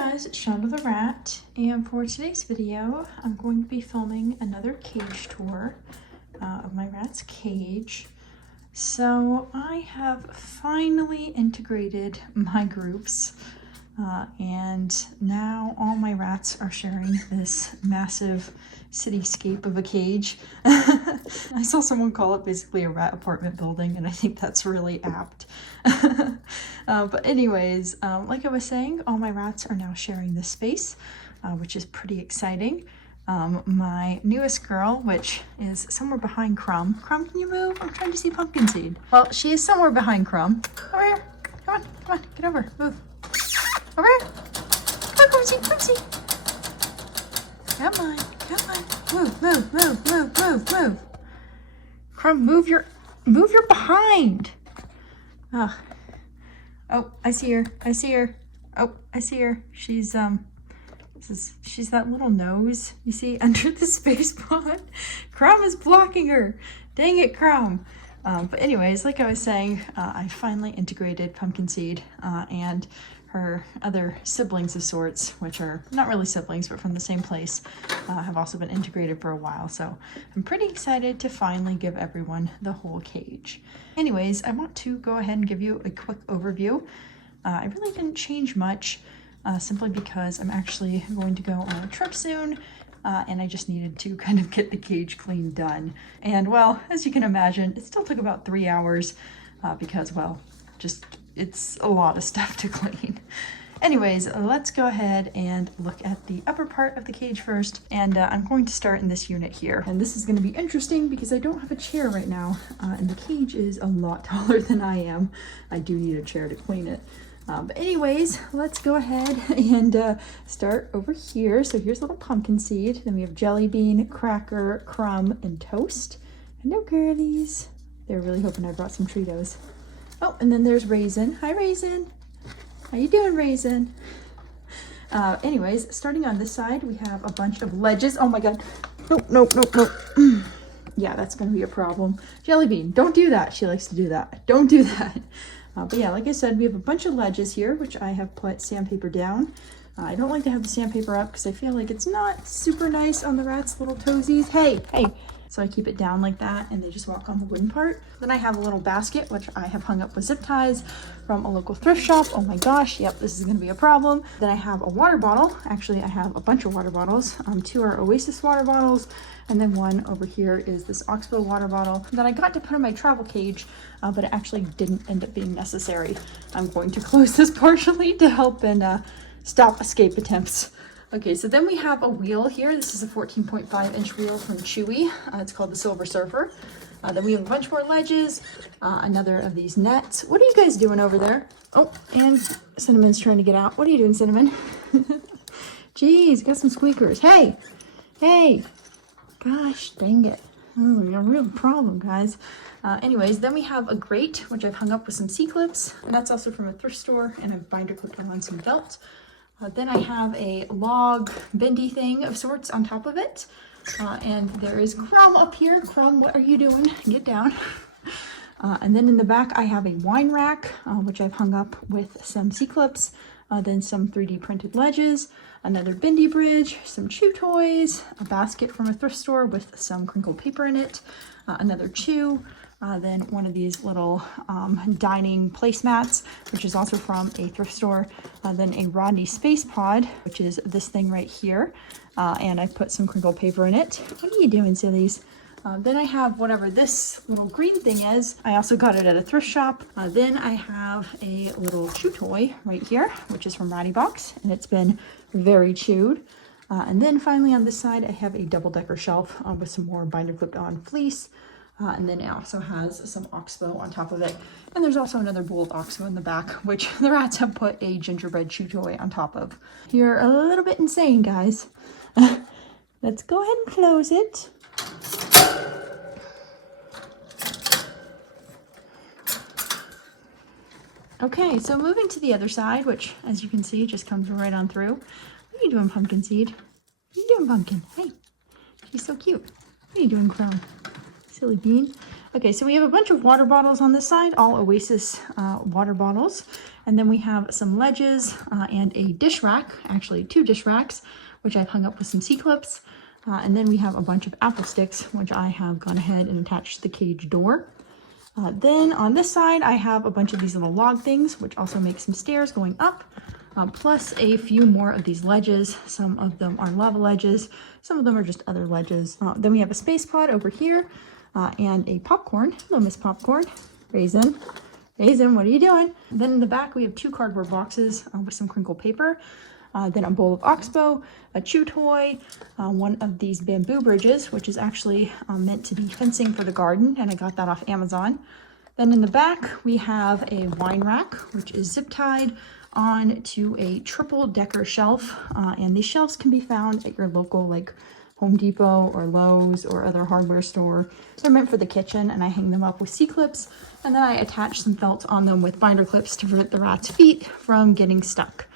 guys, it's Shonda the Rat, and for today's video, I'm going to be filming another cage tour of my rat's cage. So I have finally integrated my groups, and now all my rats are sharing this massive cityscape of a cage. I saw someone call it basically a rat apartment building, and I think that's really apt. But anyways, like I was saying, all my rats are now sharing this space, which is pretty exciting. My newest girl, which is somewhere behind Crumb. Crumb, can you move? I'm trying to see Pumpkin Seed. Well, she is somewhere behind Crumb. Over here. Come on, get over. Move. Over here. Come on, Crumb-Seed. Come on. Move. Crumb, move your behind. Ugh. Oh, I see her. Oh, I see her. She's she's that little nose you see under the space pod. Crumb is blocking her. Dang it, Crumb. But anyways, like I was saying, I finally integrated Pumpkin Seed and her other siblings of sorts, which are not really siblings, but from the same place, have also been integrated for a while. So I'm pretty excited to finally give everyone the whole cage. Anyways, I want to go ahead and give you a quick overview. I really didn't change much, simply because I'm actually going to go on a trip soon, and I just needed to kind of get the cage clean done. And well, as you can imagine, it still took about 3 hours because, well, just it's a lot of stuff to clean. Anyways, let's go ahead and look at the upper part of the cage first. And I'm going to start in this unit here. And this is going to be interesting because I don't have a chair right now. And the cage is a lot taller than I am. I do need a chair to clean it. But anyways, let's go ahead and start over here. So here's little Pumpkin Seed. Then we have Jelly Bean, Cracker, Crumb, and Toast. And no girlies. They're really hoping I brought some Treatos. Oh, and then there's Raisin. Hi, Raisin. How you doing, Raisin? Anyways, starting on this side, we have a bunch of ledges. Oh my God. Nope. Yeah, that's going to be a problem. Jelly Bean, don't do that. She likes to do that. Don't do that. But yeah, like I said, we have a bunch of ledges here, which I have put sandpaper down. I don't like to have the sandpaper up because I feel like it's not super nice on the rat's little toesies. Hey. So I keep it down like that and they just walk on the wooden part. Then I have a little basket, which I have hung up with zip ties from a local thrift shop. Oh my gosh, yep, this is gonna be a problem. Then I have a water bottle. Actually, I have a bunch of water bottles. 2 are Oasis water bottles, and then one over here is this Oxbow water bottle that I got to put in my travel cage, but it actually didn't end up being necessary. I'm going to close this partially to help and stop escape attempts. Okay, so then we have a wheel here. This is a 14.5 inch wheel from Chewy. It's called the Silver Surfer. Then we have a bunch more ledges, another of these nets. What are you guys doing over there? Oh, and Cinnamon's trying to get out. What are you doing, Cinnamon? Jeez, got some squeakers. Hey! Gosh, dang it. Oh, a real problem, guys. Anyways, then we have a grate, which I've hung up with some C-clips, and that's also from a thrift store, and I've binder clipped on some felt. Then I have a log bendy thing of sorts on top of it. And there is Crumb up here. Crumb, what are you doing? Get down. And then in the back, I have a wine rack, which I've hung up with some C-clips, then some 3D printed ledges, another bendy bridge, some chew toys, a basket from a thrift store with some crinkled paper in it, another chew, then one of these little dining placemats, which is also from a thrift store, then a Rodney Space Pod, which is this thing right here, and I put some crinkled paper in it. What are you doing, sillies? Then I have whatever this little green thing is. I also got it at a thrift shop. Then I have a little chew toy right here, which is from Ratty Box, and it's been very chewed. And then finally on this side, I have a double-decker shelf with some more binder clipped on fleece. And then it also has some Oxbow on top of it. And there's also another bowl of Oxbow in the back, which the rats have put a gingerbread chew toy on top of. You're a little bit insane, guys. Let's go ahead and close it. Okay, so moving to the other side, which as you can see, just comes right on through. What are you doing, Pumpkin Seed? What are you doing, Pumpkin? Hey, she's so cute. What are you doing, Crumb? Silly bean. Okay, so we have a bunch of water bottles on this side, all Oasis water bottles. And then we have some ledges and a dish rack, actually 2 dish racks, which I've hung up with some C-clips. And then we have a bunch of apple sticks, which I have gone ahead and attached to the cage door. Then on this side, I have a bunch of these little log things, which also make some stairs going up, plus a few more of these ledges. Some of them are lava ledges, some of them are just other ledges. Then we have a space pod over here, and a popcorn. Hello, Miss Popcorn. Raisin. Raisin, what are you doing? Then in the back, we have 2 cardboard boxes with some crinkle paper. Then a bowl of Oxbow, a chew toy, one of these bamboo bridges, which is actually meant to be fencing for the garden, and I got that off Amazon. Then in the back, we have a wine rack, which is zip tied on to a triple decker shelf, and these shelves can be found at your local like Home Depot or Lowe's or other hardware store. They're meant for the kitchen, and I hang them up with C-clips, and then I attach some felt on them with binder clips to prevent the rat's feet from getting stuck.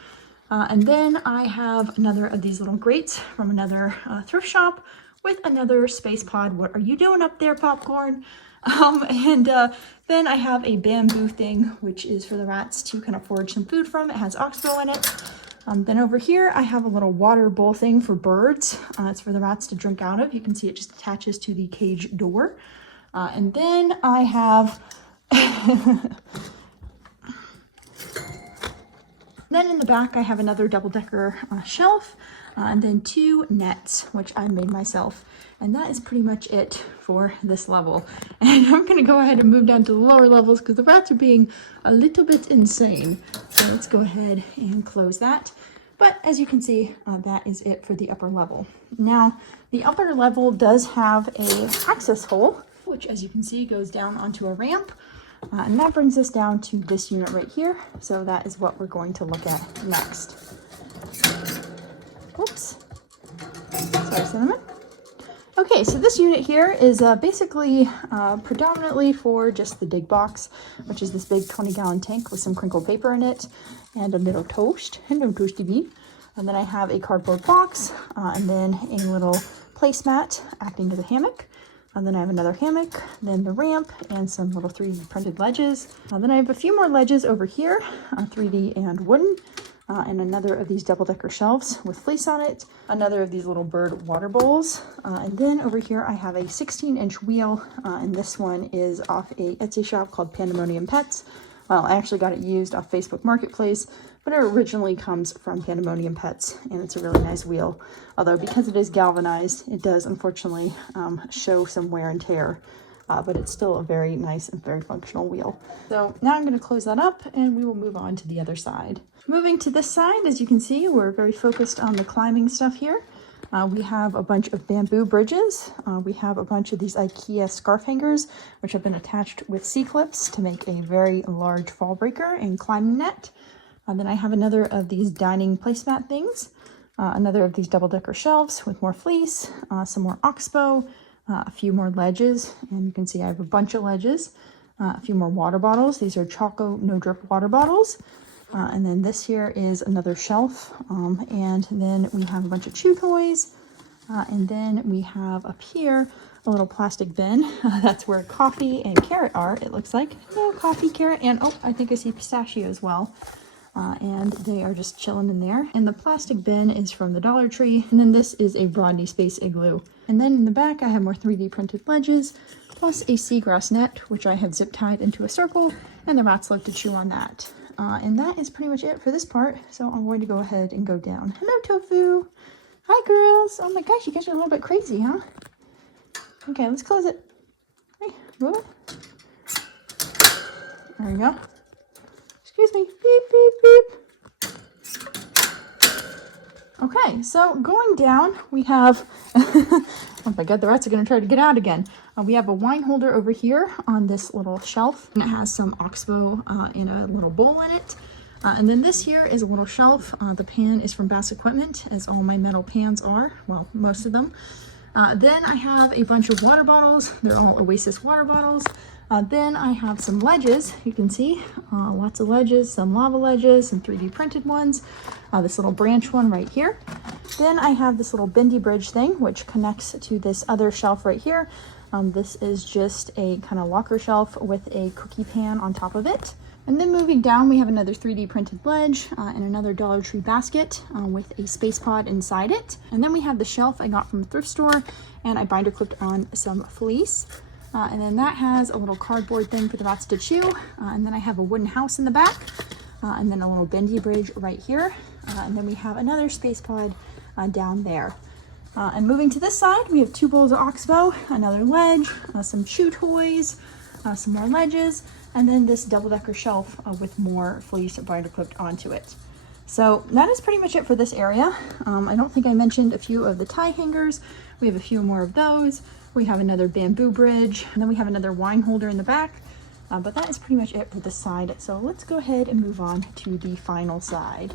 And then I have another of these little grates from another thrift shop with another space pod. What are you doing up there, Popcorn? Then I have a bamboo thing, which is for the rats to kind of forage some food from. It has Oxbow in it. Then over here, I have a little water bowl thing for birds. It's for the rats to drink out of. You can see it just attaches to the cage door. And then I have... Then in the back, I have another double-decker shelf, and then 2 nets, which I made myself. And that is pretty much it for this level. And I'm going to go ahead and move down to the lower levels because the rats are being a little bit insane. So let's go ahead and close that. But as you can see, that is it for the upper level. Now, the upper level does have a access hole, which as you can see goes down onto a ramp. And that brings us down to this unit right here. So that is what we're going to look at next. Oops. Sorry, Cinnamon. Okay, so this unit here is basically predominantly for just the dig box, which is this big 20-gallon tank with some crinkled paper in it and a little toast. Hello, Toasty Bean. And then I have a cardboard box and then a little placemat acting as a hammock. And then I have another hammock, then the ramp, and some little 3D printed ledges. Then I have a few more ledges over here, 3D and wooden, and another of these double-decker shelves with fleece on it, another of these little bird water bowls. And then over here I have a 16-inch wheel, and this one is off a Etsy shop called Pandemonium Pets. Well, I actually got it used off Facebook Marketplace, but it originally comes from Pandemonium Pets, and it's a really nice wheel. Although because it is galvanized, it does unfortunately show some wear and tear, but it's still a very nice and very functional wheel. So now I'm going to close that up and we will move on to the other side. Moving to this side, as you can see, we're very focused on the climbing stuff here. We have a bunch of bamboo bridges. We have a bunch of these IKEA scarf hangers, which have been attached with C-clips to make a very large fall breaker and climbing net. Then I have another of these dining placemat things, another of these double-decker shelves with more fleece, some more Oxbow, a few more ledges, and you can see I have a bunch of ledges, a few more water bottles. These are Choco No Drip water bottles. And then this here is another shelf, and then we have a bunch of chew toys, and then we have up here a little plastic bin. That's where coffee and carrot are, it looks like. No, coffee, carrot, and oh, I think I see pistachio as well. And they are just chilling in there. And the plastic bin is from the Dollar Tree. And then this is a Rodney Space Igloo. And then in the back, I have more 3D printed ledges, plus a seagrass net, which I have zip tied into a circle, and the rats love to chew on that. And that is pretty much it for this part. So I'm going to go ahead and go down. Hello, Tofu. Hi, girls. Oh my gosh, you guys are a little bit crazy, huh? Okay, let's close it. Hey, move it. There we go. Excuse me. Beep, beep, beep. Okay, so going down, we have... oh my god, the rats are going to try to get out again. We have a wine holder over here on this little shelf. And it has some Oxbow in a little bowl in it. And then this here is a little shelf. The pan is from Bass Equipment, as all my metal pans are. Well, most of them. Then I have a bunch of water bottles. They're all Oasis water bottles. Then I have some ledges, you can see, lots of ledges, some lava ledges, some 3D printed ones, this little branch one right here. Then I have this little bendy bridge thing, which connects to this other shelf right here. This is just a kind of locker shelf with a cookie pan on top of it. And then moving down, we have another 3D printed ledge and another Dollar Tree basket with a space pod inside it. And then we have the shelf I got from a thrift store, and I binder clipped on some fleece. And then that has a little cardboard thing for the rats to chew. And then I have a wooden house in the back, and then a little bendy bridge right here. And then we have another space pod down there. And moving to this side, we have 2 bowls of Oxbow, another ledge, some chew toys, some more ledges, and then this double-decker shelf with more fleece binder clipped onto it. So that is pretty much it for this area. I don't think I mentioned a few of the tie hangers. We have a few more of those. We have another bamboo bridge, and then we have another wine holder in the back. But that is pretty much it for this side. So let's go ahead and move on to the final side.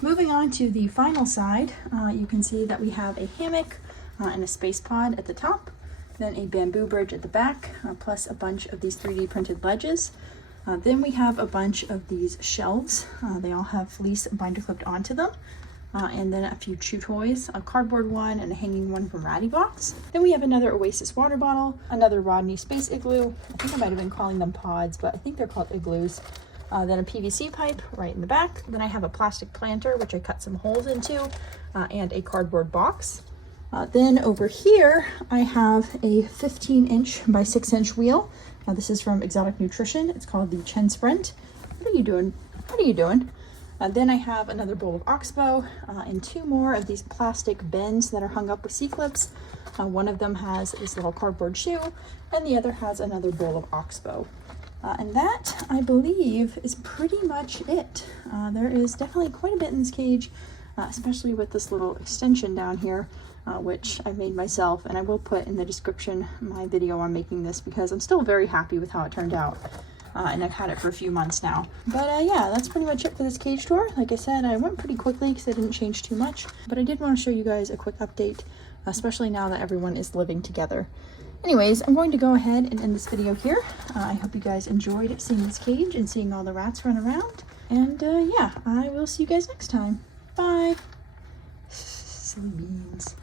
Moving on to the final side, you can see that we have a hammock and a space pod at the top, then a bamboo bridge at the back, plus a bunch of these 3D printed ledges. Then we have a bunch of these shelves. They all have fleece binder clipped onto them. And then a few chew toys, a cardboard one and a hanging one from Ratty Box. Then we have another Oasis water bottle, another Rodney Space Igloo. I think I might have been calling them pods, but I think they're called igloos. Then a PVC pipe right in the back. Then I have a plastic planter, which I cut some holes into, and a cardboard box. Then over here, I have a 15-inch by 6-inch wheel. This is from Exotic Nutrition. It's called the Chen Sprint. What are you doing? What are you doing? Then I have another bowl of Oxbow and 2 more of these plastic bins that are hung up with C-clips. One of them has this little cardboard shoe, and the other has another bowl of Oxbow. And that, I believe, is pretty much it. There is definitely quite a bit in this cage, especially with this little extension down here, which I made myself, and I will put in the description my video on making this because I'm still very happy with how it turned out. And I've had it for a few months now. But yeah, that's pretty much it for this cage tour. Like I said, I went pretty quickly because I didn't change too much, but I did want to show you guys a quick update, especially now that everyone is living together. Anyways, I'm going to go ahead and end this video here. I hope you guys enjoyed seeing this cage and seeing all the rats run around. And yeah, I will see you guys next time. Bye. Silly beans.